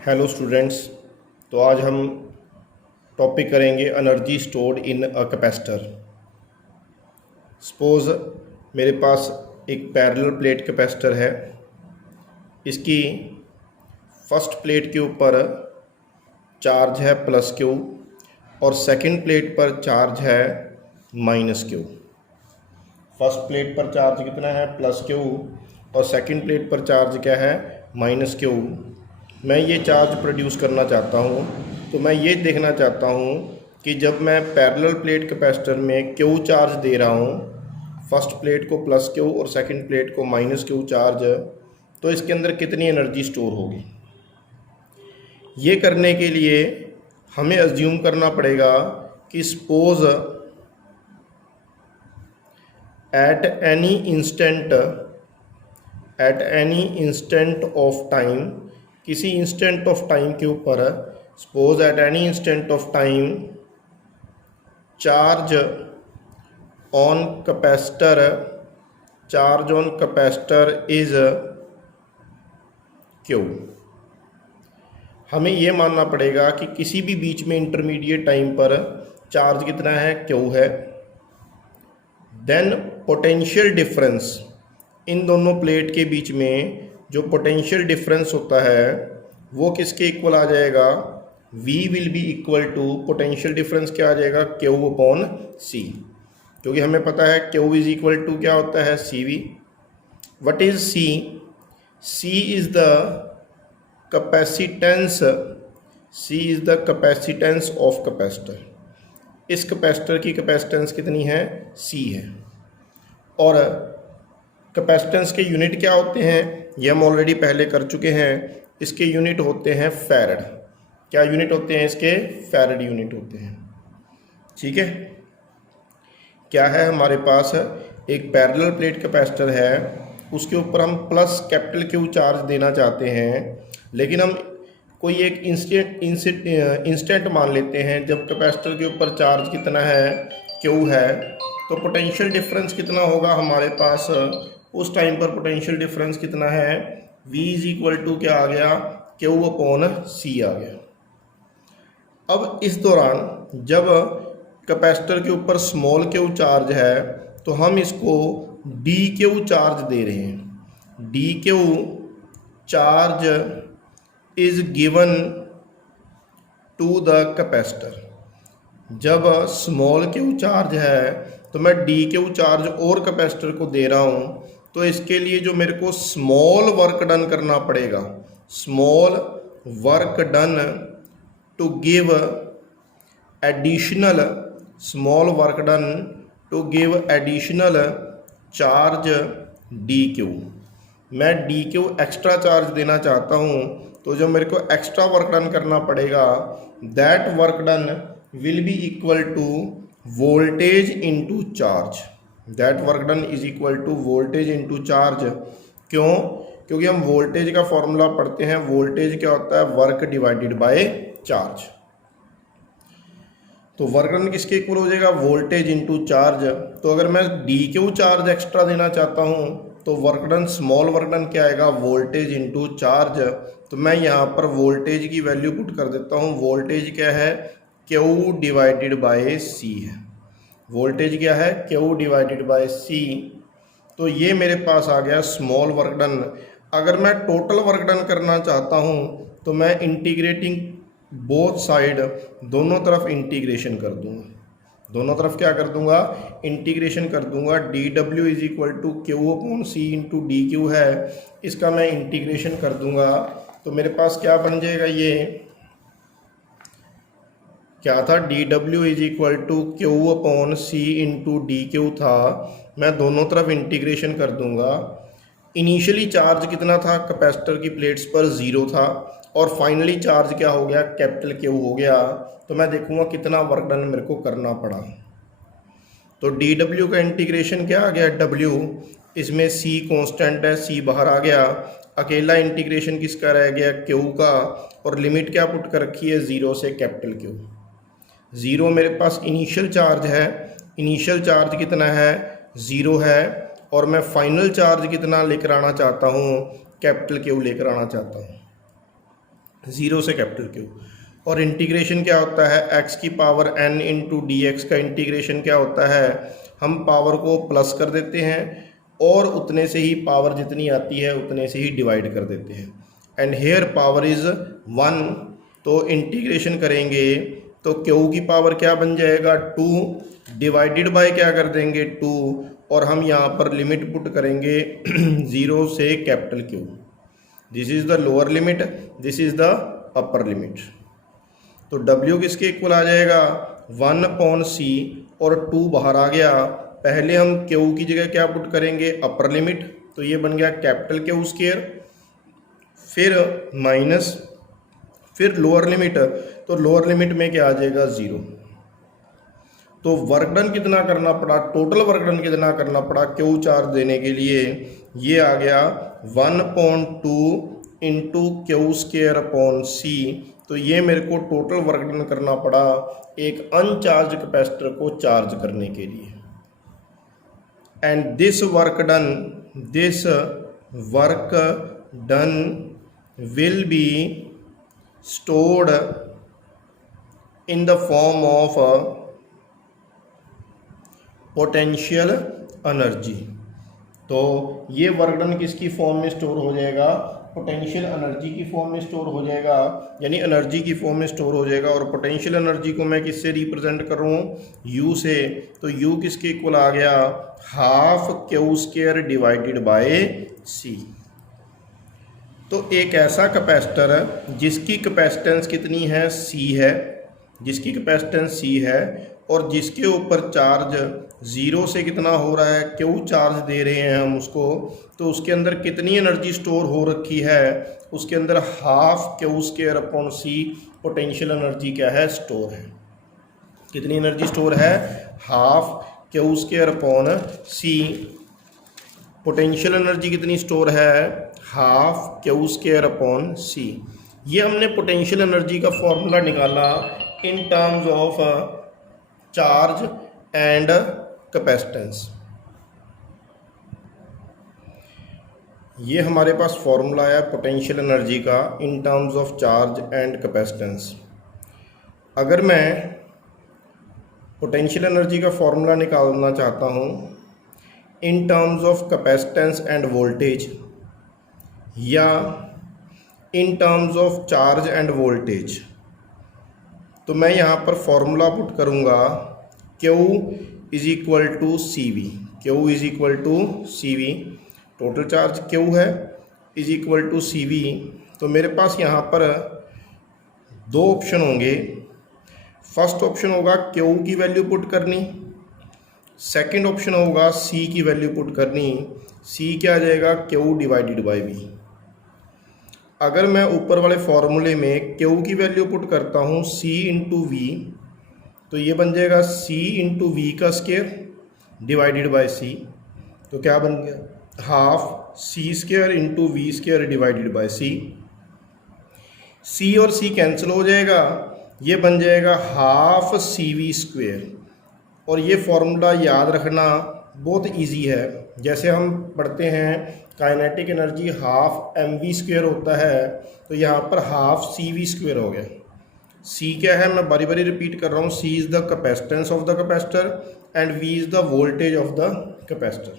Hello students. तो आज हम टॉपिक करेंगे energy stored in a capacitor. Suppose मेरे पास एक पैरेलल प्लेट कैपेसिटर है। इसकी फर्स्ट प्लेट के ऊपर चार्ज है प्लस क्यू और सेकंड प्लेट पर चार्ज है माइनस क्यू। फर्स्ट प्लेट पर चार्ज कितना है प्लस क्यू और सेकंड प्लेट पर चार्ज क्या है माइनस क्यू। मैं ये चार्ज प्रोड्यूस करना चाहता हूँ, तो मैं ये देखना चाहता हूँ कि जब मैं पैरेलल प्लेट कैपेसिटर में क्यू चार्ज दे रहा हूँ, फर्स्ट प्लेट को प्लस क्यू और सेकंड प्लेट को माइनस क्यू चार्ज, तो इसके अंदर कितनी एनर्जी स्टोर होगी। ये करने के लिए हमें अज्यूम करना पड़ेगा कि suppose at any instant of time, किसी इंस्टेंट ऑफ टाइम के ऊपर, suppose at any instant of time charge on capacitor is Q. हमें ये मानना पड़ेगा कि किसी भी बीच में इंटरमीडिएट टाइम पर चार्ज कितना है क्यू है। देन पोटेंशियल डिफरेंस, इन दोनों प्लेट के बीच में जो पोटेंशियल डिफरेंस होता है वो किसके इक्वल आ जाएगा, V will be equal to, potential difference क्या आ जाएगा Q अपॉन C, क्योंकि हमें पता है Q इज इक्वल टू क्या होता है CV। What is C? C is the capacitance of capacitor. इस कैपेसिटर की कैपेसिटेंस कितनी है, C है। और कैपेसिटेंस के यूनिट क्या होते हैं ये हम ऑलरेडी पहले कर चुके हैं। इसके यूनिट होते हैं फैरड। क्या यूनिट होते हैं इसके? फैरड यूनिट होते हैं। ठीक है, क्या है हमारे पास एक पैरेलल प्लेट कैपेसिटर है, उसके ऊपर हम प्लस कैपिटल क्यू चार्ज देना चाहते हैं, लेकिन हम कोई एक इंस्टेंट मान लेते हैं जब कैपेसिटर के ऊपर चार्ज कितना है क्यू है, तो पोटेंशियल डिफरेंस कितना होगा हमारे पास उस टाइम पर। पोटेंशियल डिफरेंस कितना है, V इज इक्वल टू क्या आ गया, Q अपॉन C आ गया। अब इस दौरान जब कैपेसिटर के ऊपर स्मॉल क्यू चार्ज है तो हम इसको डी क्यू चार्ज दे रहे हैं। D Q charge is given to the capacitor. जब स्मॉल क्यू चार्ज है तो मैं डी क्यू चार्ज और कैपेसिटर को दे रहा हूँ, तो इसके लिए जो मेरे को स्मॉल वर्क डन करना पड़ेगा, small work done to give additional charge D Q. मैं डी क्यू एक्स्ट्रा चार्ज देना चाहता हूँ, तो जो मेरे को एक्स्ट्रा वर्क डन करना पड़ेगा, that work done will be equal to voltage into charge. That work done is equal to voltage into charge. क्यों? क्योंकि हम वोल्टेज का फॉर्मूला पढ़ते हैं, वोल्टेज क्या होता है, वर्क डिवाइडेड बाय चार्ज। तो वर्क डन किसके इक्वल हो जाएगा, वोल्टेज इनटू चार्ज। तो अगर मैं डी क्यू चार्ज एक्स्ट्रा देना चाहता हूँ तो work done, small work done क्या आएगा, वोल्टेज इनटू चार्ज। तो मैं यहाँ पर वोल्टेज की वैल्यू पुट कर देता हूँ। वोल्टेज क्या है, Q डिवाइडेड बाय C है। वोल्टेज क्या है, Q डिवाइडेड बाय C। तो ये मेरे पास आ गया स्मॉल वर्क डन। अगर मैं टोटल वर्क डन करना चाहता हूँ तो मैं इंटीग्रेटिंग बोथ साइड, दोनों तरफ इंटीग्रेशन कर दूंगा। दोनों तरफ क्या कर दूंगा, इंटीग्रेशन कर दूंगा। dW is equal to Q अपॉन C इंटू डी क्यू है, इसका मैं इंटीग्रेशन कर दूंगा। तो मेरे पास क्या बन जाएगा, ये क्या था, dW is equal to Q अपॉन C इंटू डी क्यू था। मैं दोनों तरफ इंटीग्रेशन कर दूंगा। इनिशियली चार्ज कितना था कैपेसिटर की प्लेट्स पर, 0 था, और फाइनली चार्ज क्या हो गया, कैपिटल Q हो गया। तो मैं देखूंगा कितना वर्क डन मेरे को करना पड़ा। तो dW का इंटीग्रेशन क्या आ गया, W, इसमें C कांस्टेंट है, C बाहर आ गया। अकेला इंटीग्रेशन किसका रह गया, Q का, और लिमिट क्या पुट कर रखी है, 0 से कैपिटल Q। 0 मेरे पास इनिशियल चार्ज है, इनिशियल चार्ज कितना है, 0 है, और मैं फाइनल चार्ज कितना लेकर आना चाहता हूँ, कैपिटल Q लेकर आना चाहता हूँ। 0 से कैपिटल Q। और इंटीग्रेशन क्या होता है, x की power n into D x का इंटीग्रेशन क्या होता है, हम पावर को प्लस कर देते हैं और उतने से ही पावर जितनी आती है उतने से ही डिवाइड कर देते हैं। एंड हेयर पावर इज़ 1, तो इंटीग्रेशन करेंगे तो Q की पावर क्या बन जाएगा 2, डिवाइडेड बाय क्या कर देंगे 2, और हम यहाँ पर लिमिट पुट करेंगे 0 से capital Q। This is the lower limit, this is the upper limit. तो W किसके इक्वल आ जाएगा 1/c और 2 बाहर आ गया। पहले हम Q की जगह क्या पुट करेंगे अपर लिमिट, तो ये बन गया कैपिटल Q स्क्वायर, फिर माइनस, फिर लोअर लिमिट, तो लोअर लिमिट में क्या आ जाएगा 0। तो वर्क डन कितना करना पड़ा, टोटल वर्क डन कितना करना पड़ा Q चार्ज देने के लिए, ये आ गया 1/2 into Q square upon C। तो ये मेरे को टोटल वर्क डन करना पड़ा एक अनचार्ज कैपेसिटर को चार्ज करने के लिए। And this work done will B stored in the form of potential energy. तो ये वर्क डन किसकी फॉर्म में स्टोर हो जाएगा, पोटेंशियल एनर्जी की फॉर्म में स्टोर हो जाएगा, यानी एनर्जी की फॉर्म में स्टोर हो जाएगा। और पोटेंशियल एनर्जी को मैं किससे रिप्रेजेंट कर रहा हूँ, U से। तो U किसके इक्वल आ गया, half Q square divided by C। तो एक ऐसा कैपेसिटर जिसकी कैपेसिटेंस कितनी है C है, जिसकी कैपेसिटेंस C है और जिसके ऊपर चार्ज 0 से कितना हो रहा है Q चार्ज दे रहे हैं हम उसको, तो उसके अंदर कितनी एनर्जी स्टोर हो रखी है, उसके अंदर half Q square upon C potential energy क्या है स्टोर है। कितनी एनर्जी स्टोर है, half Q square upon C। Potential energy कितनी स्टोर है, half Q square upon C। ये हमने पोटेंशियल एनर्जी का फॉर्मूला निकाला इन terms of charge and capacitance. ये हमारे पास फॉर्मूला है पोटेंशियल एनर्जी का इन terms of charge and capacitance. अगर मैं पोटेंशियल एनर्जी का फॉर्मूला निकालना चाहता हूँ इन terms of capacitance and voltage या in terms of charge and voltage, तो मैं यहाँ पर फॉर्मूला पुट करूँगा Q is equal to CV। Q is equal to CV, total charge Q है, इज इक्वल टू CV। तो मेरे पास यहाँ पर दो ऑप्शन होंगे। फर्स्ट ऑप्शन होगा Q की वैल्यू पुट करनी, सेकंड ऑप्शन होगा C की वैल्यू पुट करनी। C क्या आ जाएगा, Q डिवाइडेड बाई V। अगर मैं ऊपर वाले फॉर्मूले में Q की वैल्यू पुट करता हूँ C इंटू V, तो ये बन जाएगा C इंटू V का स्क्वायर डिवाइडेड बाय C। तो क्या बन गया, half C square into V square divided by C। C और C कैंसिल हो जाएगा, ये बन जाएगा हाफ CV स्क्वायर। और ये फॉर्मूला याद रखना बहुत इजी है। जैसे हम पढ़ते हैं kinetic energy half mv square होता है, तो यहाँ पर हाफ CV स्क्वायर हो गया। C क्या है, मैं बारी बारी रिपीट कर रहा हूँ, C is the capacitance of the capacitor and V is the voltage of the capacitor.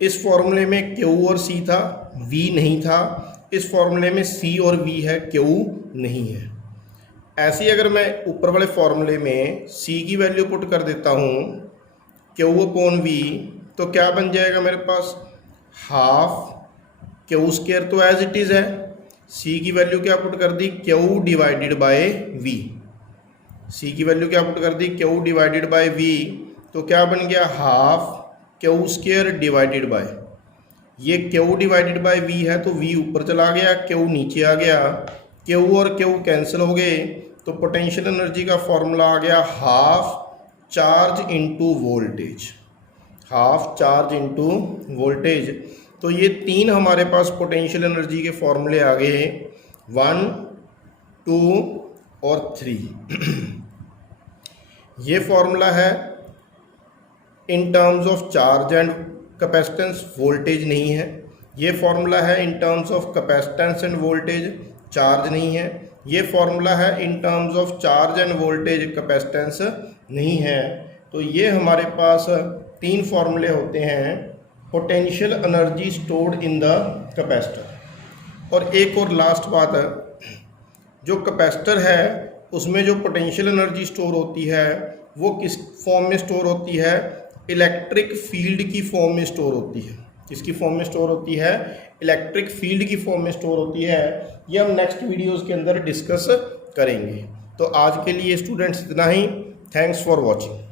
इस फॉर्मूले में Q और C था, V नहीं था। इस फॉर्मूले में C और V है, Q नहीं है। ऐसे ही अगर मैं ऊपर वाले फॉर्मूले में C की वैल्यू पुट कर देता हूँ Q अपॉन V, तो क्या बन जाएगा मेरे पास, हाफ Q स्क्वायर तो एज इट इज़ है, C की वैल्यू क्या पुट कर दी, Q divided by V। C की वैल्यू क्या पुट कर दी, Q डिवाइडेड बाय V। तो क्या बन गया, half Q square divided by, ये Q डिवाइडेड बाय V है तो V ऊपर चला गया, Q नीचे आ गया, Q और Q कैंसिल हो गए। तो पोटेंशियल एनर्जी का फॉर्मूला आ गया half charge into voltage, half charge into voltage. तो ये तीन हमारे पास पोटेंशियल एनर्जी के फॉर्मूले आ गए, 1, 2 और 3। ये फॉर्मूला है इन terms of charge and capacitance, voltage नहीं है। ये फॉर्मूला है इन terms of capacitance and voltage, charge नहीं है। ये फॉर्मूला है इन terms of charge and voltage, capacitance नहीं है। तो ये हमारे पास 3 फॉर्मूले होते हैं potential energy stored in the capacitor. और एक और लास्ट बात है, जो कैपेसिटर है उसमें जो पोटेंशियल एनर्जी स्टोर होती है वो किस फॉर्म में स्टोर होती है, इलेक्ट्रिक फील्ड की फॉर्म में स्टोर होती है। किसकी फॉर्म में स्टोर होती है, इलेक्ट्रिक फील्ड की फॉर्म में स्टोर होती है। ये हम नेक्स्ट वीडियोस के अंदर डिस्कस करेंगे। तो आज के लिए स्टूडेंट्स इतना ही। Thanks for watching.